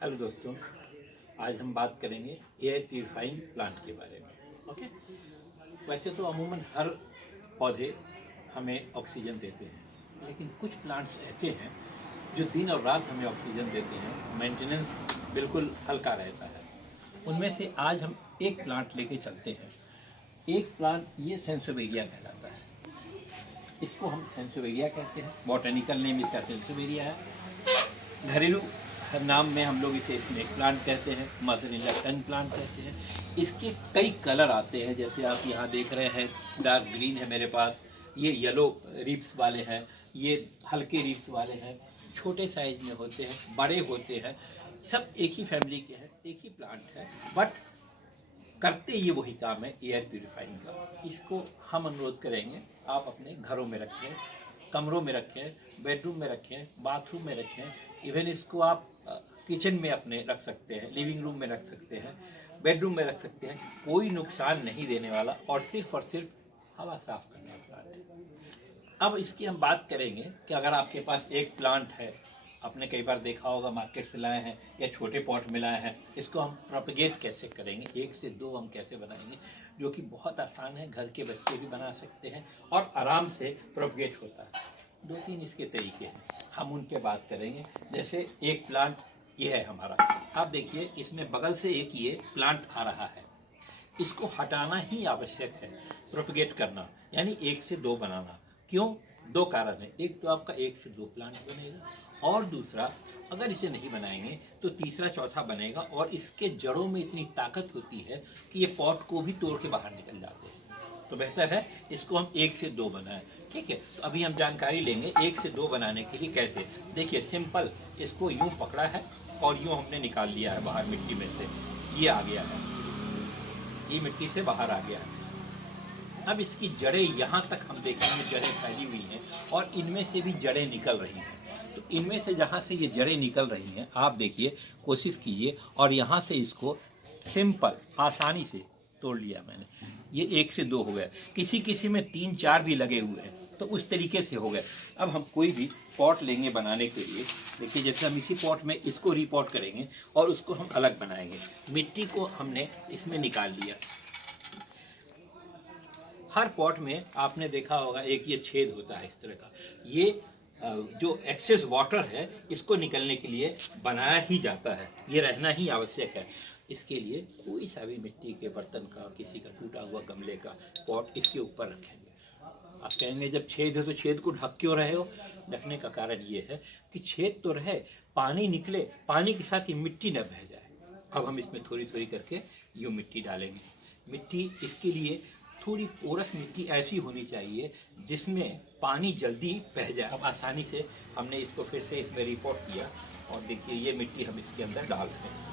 Hello दोस्तों, आज हम बात करेंगे एयर प्यूरिफाइंग प्लांट के बारे में। ओके, वैसे तो अमूमन हर पौधे हमें ऑक्सीजन देते हैं, लेकिन कुछ प्लांट्स ऐसे हैं जो दिन और रात हमें ऑक्सीजन देते हैं। मेंटेनेंस बिल्कुल हल्का रहता है। उनमें से आज हम एक प्लांट लेके चलते हैं। एक प्लांट ये सेंसोवेरिया कहलाता है। इसको हम सेंसोवेरिया कहते हैं, बॉटनिकल नेम इसका सेंसोवेरिया है। घरेलू नाम में हम लोग इसे स्नेक प्लांट कहते हैं, mother in law tongue plant कहते हैं। इसके कई कलर आते हैं, जैसे आप यहाँ देख रहे हैं, डार्क ग्रीन है मेरे पास, ये येलो रिब्स वाले हैं, ये हल्के रिब्स वाले हैं, छोटे साइज में होते हैं, बड़े होते हैं, सब एक ही फैमिली के हैं, एक ही प्लांट है, बट करते ये वही काम है एयर प्यूरिफाइंग का। इसको हम अनुरोध करेंगे आप अपने घरों में रखें, कमरों में रखें, बेडरूम में रखें, बाथरूम में रखें, इवन इसको आप किचन में अपने रख सकते हैं, लिविंग रूम में रख सकते हैं, बेडरूम में रख सकते हैं। कोई नुकसान नहीं देने वाला और सिर्फ हवा साफ करने वाला प्लांट है। अब इसकी हम बात करेंगे कि अगर आपके पास एक प्लांट है, आपने कई बार देखा होगा मार्केट से लाए हैं या छोटे पॉट में लाए हैं, इसको हम प्रोपेगेट कैसे करेंगे, 1 से 2 हम कैसे बनाएंगे, जो कि बहुत आसान है, घर के बच्चे भी बना सकते हैं और आराम से प्रोपेगेट होता है। 2-3 इसके तरीके हैं, हम उन पे बात करेंगे। जैसे एक प्लांट ये है हमारा, आप देखिए इसमें बगल से एक ये प्लांट आ रहा है, इसको हटाना ही आवश्यक है प्रोपेगेट करना, यानी 1 से 2 बनाना। क्यों? 2 कारण है। एक तो आपका 1 से 2 प्लांट बनेगा, और दूसरा अगर इसे नहीं बनाएंगे तो तीसरा चौथा बनेगा, और इसके जड़ों में इतनी ताकत होती है कि ये पॉट को भी तोड़ के बाहर निकल जाते हैं। तो बेहतर है इसको हम 1 से 2 बनाएं। ठीक है, तो अभी हम जानकारी लेंगे 1 से 2 बनाने के लिए कैसे। देखिए सिंपल, इसको यूं पकड़ा है और यूं हमने निकाल लिया है बाहर मिट्टी में से, ये आ गया है, ये मिट्टी से बाहर आ गया है। अब इसकी जड़ें यहाँ तक हम देखेंगे, जड़ें फैली हुई हैं और इनमें से भी जड़ें निकल रही हैं। तो इनमें से जहाँ से ये जड़ें निकल रही हैं, आप देखिए, कोशिश कीजिए, और यहाँ से इसको सिंपल आसानी से तोड़ लिया मैंने। ये 1 से 2 हो गए, किसी में 3-4 भी लगे हुए हैं, तो उस तरीके से हो गए। अब हम कोई भी पॉट लेंगे बनाने के लिए, देखिए जैसे हम इसी पॉट में इसको रीपॉट करेंगे और उसको हम अलग बनाएंगे। मिट्टी को हमने इसमें निकाल लिया। हर पॉट में आपने देखा होगा एक ये छेद होता है इस तरह का, ये जो एक्सेस वाटर है इसको निकलने के लिए बनाया ही जाता है, ये रहना ही आवश्यक है। इसके लिए कोई सा भी मिट्टी के बर्तन का, किसी का टूटा हुआ गमले का पॉट इसके ऊपर रखेंगे। आप कहेंगे जब छेद है तो छेद को ढक क्यों रहे हो? ढकने का कारण ये है कि छेद तो रहे, पानी निकले, पानी के साथ ये मिट्टी न बह जाए। अब हम इसमें थोड़ी थोड़ी करके यूँ मिट्टी डालेंगे। मिट्टी इसके लिए थोड़ी पोरस मिट्टी ऐसी होनी चाहिए जिसमें पानी जल्दी बह जाए। अब आसानी से हमने इसको फिर से इसमें रिपोर्ट किया और देखिए ये मिट्टी हम इसके अंदर डाल रहे हैं।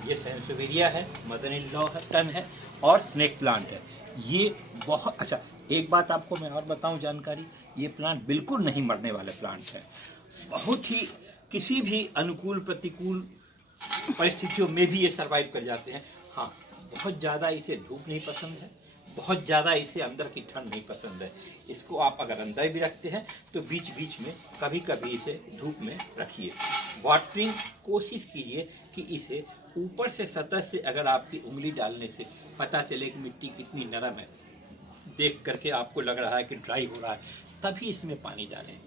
ये सेंसोवेरिया है, मदर इन लॉ टन है और स्नेक प्लांट है। ये बहुत अच्छा, एक बात आपको मैं और बताऊं जानकारी, ये प्लांट बिल्कुल नहीं मरने वाले प्लांट है। बहुत ही किसी भी अनुकूल प्रतिकूल परिस्थितियों में भी ये सर्वाइव कर जाते हैं। हाँ, बहुत ज़्यादा इसे धूप नहीं पसंद है, बहुत ज़्यादा इसे अंदर की ठंड नहीं पसंद है। इसको आप अगर अंदर भी रखते हैं तो बीच बीच में कभी कभी इसे धूप में रखिए। वाटरिंग कोशिश कीजिए कि इसे ऊपर से सतह से अगर आपकी उंगली डालने से पता चले कि मिट्टी कितनी नरम है, देख करके आपको लग रहा है कि ड्राई हो रहा है, तभी इसमें पानी डालें।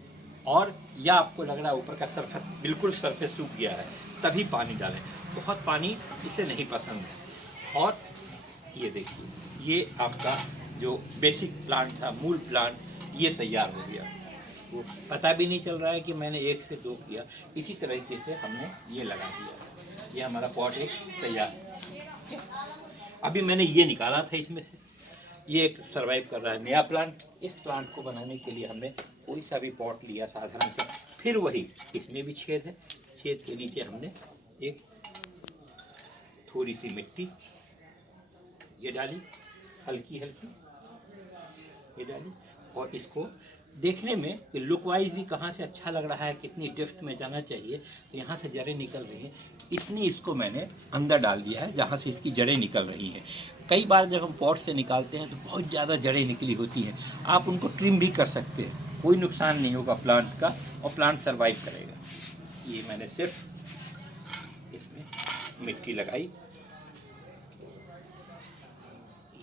और या आपको लग रहा है ऊपर का सरफेस बिल्कुल सरफेस सूख गया है, तभी पानी डालें। बहुत पानी इसे नहीं पसंद है। और ये देखिए, ये आपका जो बेसिक प्लांट था, मूल प्लांट, ये तैयार हो गया। वो पता भी नहीं चल रहा है कि मैंने 1 से 2 किया। इसी तरीके से हमने ये लगा दिया। ये हमारा पॉट एक तैयार है। अभी मैंने ये निकाला था इसमें से, ये एक सर्वाइव कर रहा है नया प्लांट। इस प्लांट को बनाने के लिए हमने कोई सा भी पॉट लिया साधारण सा, फिर वही, इसमें भी छेद है, छेद के नीचे हमने एक थोड़ी सी मिट्टी ये डाली, हल्की हल्की ये डाली, और इसको देखने में लुक वाइज भी कहाँ से अच्छा लग रहा है, कितनी डेप्थ में जाना चाहिए, तो यहाँ से जड़ें निकल रही हैं, इतनी इसको मैंने अंदर डाल दिया है जहाँ से इसकी जड़ें निकल रही हैं। कई बार जब हम पॉट से निकालते हैं तो बहुत ज़्यादा जड़ें निकली होती हैं, आप उनको ट्रिम भी कर सकते हैं, कोई नुकसान नहीं होगा प्लांट का और प्लांट सर्वाइव करेगा। ये मैंने सिर्फ इसमें मिट्टी लगाई।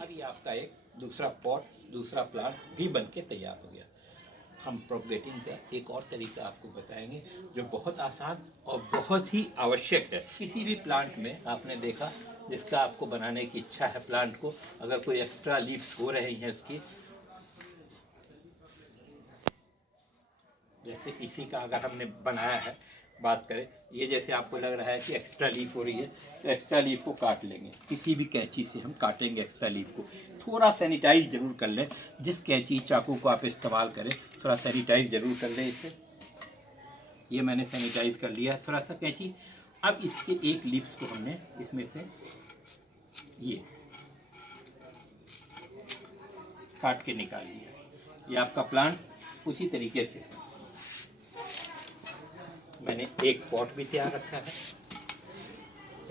अभी आपका एक दूसरा पॉट, दूसरा प्लांट भी बनके तैयार हो गया। हम प्रोपगेटिंग का एक और तरीका आपको बताएंगे जो बहुत आसान और बहुत ही आवश्यक है। किसी भी प्लांट में आपने देखा जिसका आपको बनाने की इच्छा है प्लांट को, अगर कोई एक्स्ट्रा लीव्स हो रही हैं उसकी, जैसे इसी का अगर हमने बनाया है, बात करें ये जैसे आपको लग रहा है कि एक्स्ट्रा लीफ हो रही है, तो एक्स्ट्रा लीफ को काट लेंगे। किसी भी कैंची से हम काटेंगे एक्स्ट्रा लीफ को। थोड़ा सैनिटाइज जरूर कर लें, जिस कैंची चाकू को आप इस्तेमाल करें थोड़ा सैनिटाइज जरूर कर लें इसे। ये मैंने सैनिटाइज कर लिया है थोड़ा सा कैंची। अब इसके एक लीव्स को हमने इसमें से ये काट के निकाल लिया। ये आपका प्लांट उसी तरीके से मैंने एक पॉट भी तैयार रखा है।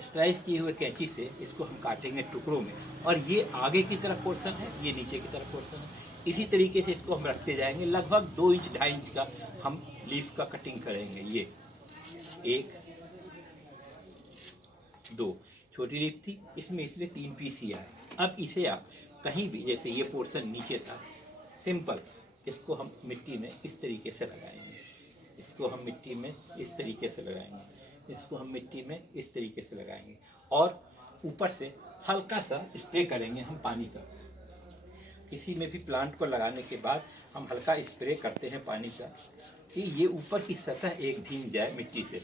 स्लाइस किए हुए कैंची से इसको हम काटेंगे टुकड़ों में, और ये आगे की तरफ पोर्शन है, ये नीचे की तरफ पोर्शन है। इसी तरीके से इसको हम रखते जाएंगे। लगभग 2 इंच 2.5 इंच का हम लीफ का कटिंग करेंगे। ये 1 2 छोटी लीफ थी, इसमें इसलिए 3 पीस ही आए। अब इसे आप कहीं भी, जैसे ये पोर्शन नीचे था, सिंपल इसको हम मिट्टी में इस तरीके से लगाएंगे। इसको हम मिट्टी में इस तरीके से लगाएंगे, इसको हम मिट्टी में इस तरीके से लगाएंगे, और ऊपर से हल्का सा स्प्रे करेंगे हम पानी का। किसी में भी प्लांट को लगाने के बाद हम हल्का स्प्रे करते हैं पानी का, कि ये ऊपर की सतह एक भीग जाए मिट्टी से।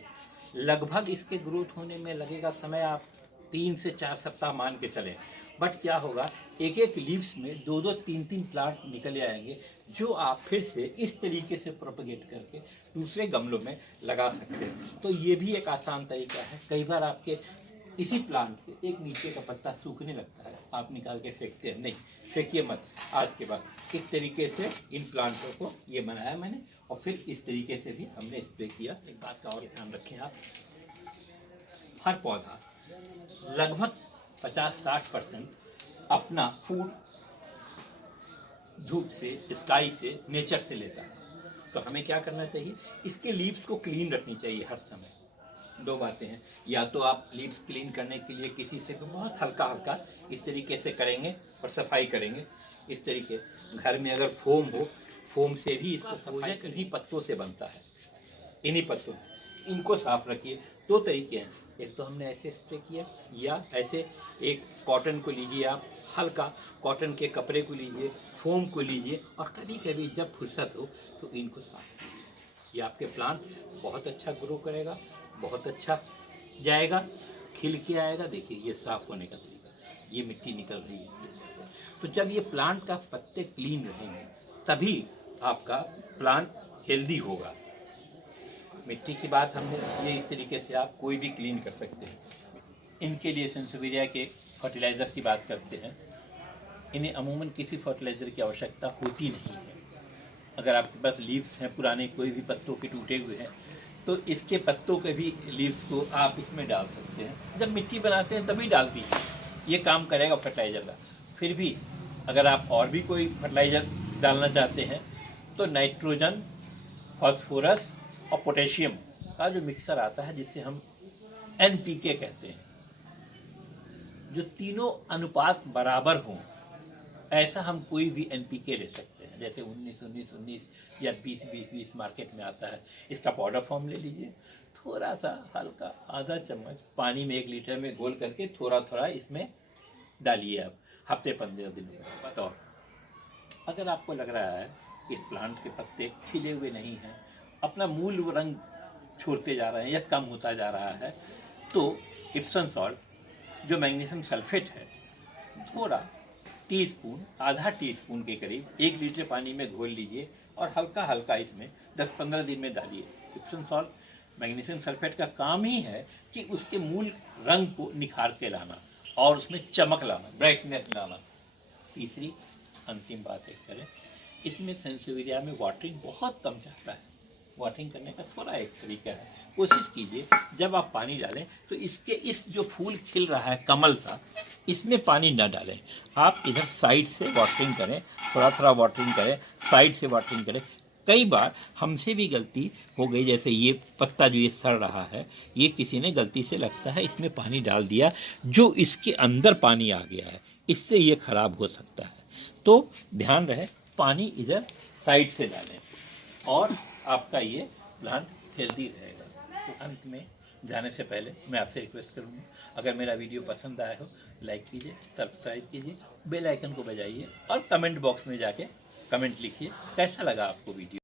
लगभग इसके ग्रोथ होने में लगेगा समय आप 3 से 4 सप्ताह मान के चलें। बट क्या होगा, एक एक लीव्स में 2-2 3-3 प्लांट निकल आएंगे, जो आप फिर से इस तरीके से प्रोपगेट करके दूसरे गमलों में लगा सकते हैं। तो ये भी एक आसान तरीका है। कई बार आपके इसी प्लांट के एक नीचे का पत्ता सूखने लगता है, आप निकाल के फेंकते हैं, नहीं फेंकिए मत। आज के बाद इस तरीके से इन प्लांटों को ये बनाया मैंने, और फिर इस तरीके से भी हमने स्प्रे किया। एक बात का और ध्यान रखें आप, हर पौधा लगभग 50-60% अपना फूड धूप से, स्काई से, नेचर से लेता है। तो हमें क्या करना चाहिए, इसके लीव्स को क्लीन रखनी चाहिए हर समय। 2 बातें हैं, या तो आप लीव्स क्लीन करने के लिए किसी से बहुत हल्का हल्का इस तरीके से करेंगे और सफाई करेंगे। इस तरीके घर में अगर फोम हो, फोम से भी इसको सफाई, इन्हीं पत्तों से बनता है, इन्हीं पत्तों, इनको साफ रखिए। 2 तरीके हैं, एक तो हमने ऐसे स्प्रे किया, या ऐसे एक कॉटन को लीजिए, आप हल्का कॉटन के कपड़े को लीजिए, फोम को लीजिए, और कभी कभी जब फुर्सत हो तो इनको साफ कीजिए। ये आपके प्लांट बहुत अच्छा ग्रो करेगा, बहुत अच्छा जाएगा, खिल के आएगा। देखिए ये साफ होने का तरीका, ये मिट्टी निकल रही है इसमें। तो जब ये प्लांट का पत्ते क्लीन रहेंगे तभी आपका प्लांट हेल्दी होगा। मिट्टी की बात हमने, ये इस तरीके से आप कोई भी क्लीन कर सकते हैं। इनके लिए सेंसोवेरिया के फर्टिलाइज़र की बात करते हैं। इन्हें अमूमन किसी फर्टिलाइज़र की आवश्यकता होती नहीं है। अगर आपके पास लीव्स हैं पुराने, कोई भी पत्तों के टूटे हुए हैं, तो इसके पत्तों के भी लीव्स को आप इसमें डाल सकते हैं। जब मिट्टी बनाते हैं तभी डाल दीजिए, ये काम करेगा फर्टिलाइज़र का। फिर भी अगर आप और भी कोई फर्टिलाइज़र डालना चाहते हैं तो नाइट्रोजन, फास्फोरस और पोटेशियम का जो मिक्सर आता है, जिससे हम NPK कहते हैं, जो तीनों अनुपात बराबर हों, ऐसा हम कोई भी NPK ले सकते हैं। जैसे 19-19-19 या 20-20-20 मार्केट में आता है। इसका पाउडर फॉर्म ले लीजिए, थोड़ा सा हल्का आधा चम्मच पानी में 1 लीटर में घोल करके थोड़ा थोड़ा इसमें डालिए आप, हफ्ते 15 दिन में। बताओ, अगर आपको लग रहा है कि प्लांट के पत्ते खिले हुए नहीं हैं, अपना मूल रंग छोड़ते जा रहे हैं या कम होता जा रहा है, तो इप्सम सॉल्ट, जो मैग्नीशियम सल्फेट है, थोड़ा टीस्पून, आधा टीस्पून के करीब 1 लीटर पानी में घोल लीजिए, और हल्का हल्का इसमें 10-15 दिन में डालिए। इप्सम सॉल्ट, मैग्नीशियम सल्फेट का काम ही है कि उसके मूल रंग को निखार के लाना और उसमें चमक लाना, ब्राइटनेस लाना। तीसरी अंतिम बात एक करें, इसमें सेंसोवेरिया में वाटरिंग बहुत कम चाहता है। वाटरिंग करने का थोड़ा एक तरीका है, कोशिश कीजिए जब आप पानी डालें तो इसके इस जो फूल खिल रहा है कमल सा, इसमें पानी न डालें। आप इधर साइड से वाटरिंग करें, थोड़ा थोड़ा वाटरिंग करें, साइड से वाटरिंग करें। कई बार हमसे भी गलती हो गई, जैसे ये पत्ता जो ये सड़ रहा है, ये किसी ने गलती से लगता है इसमें पानी डाल दिया, जो इसके अंदर पानी आ गया है, इससे ये खराब हो सकता है। तो ध्यान रहे पानी इधर साइड से डालें और आपका ये प्लांट हेल्दी रहेगा। तो अंत में जाने से पहले मैं आपसे रिक्वेस्ट करूँगा, अगर मेरा वीडियो पसंद आया हो लाइक कीजिए, सब्सक्राइब कीजिए, बेल आइकन को बजाइए और कमेंट बॉक्स में जाके कमेंट लिखिए कैसा लगा आपको वीडियो।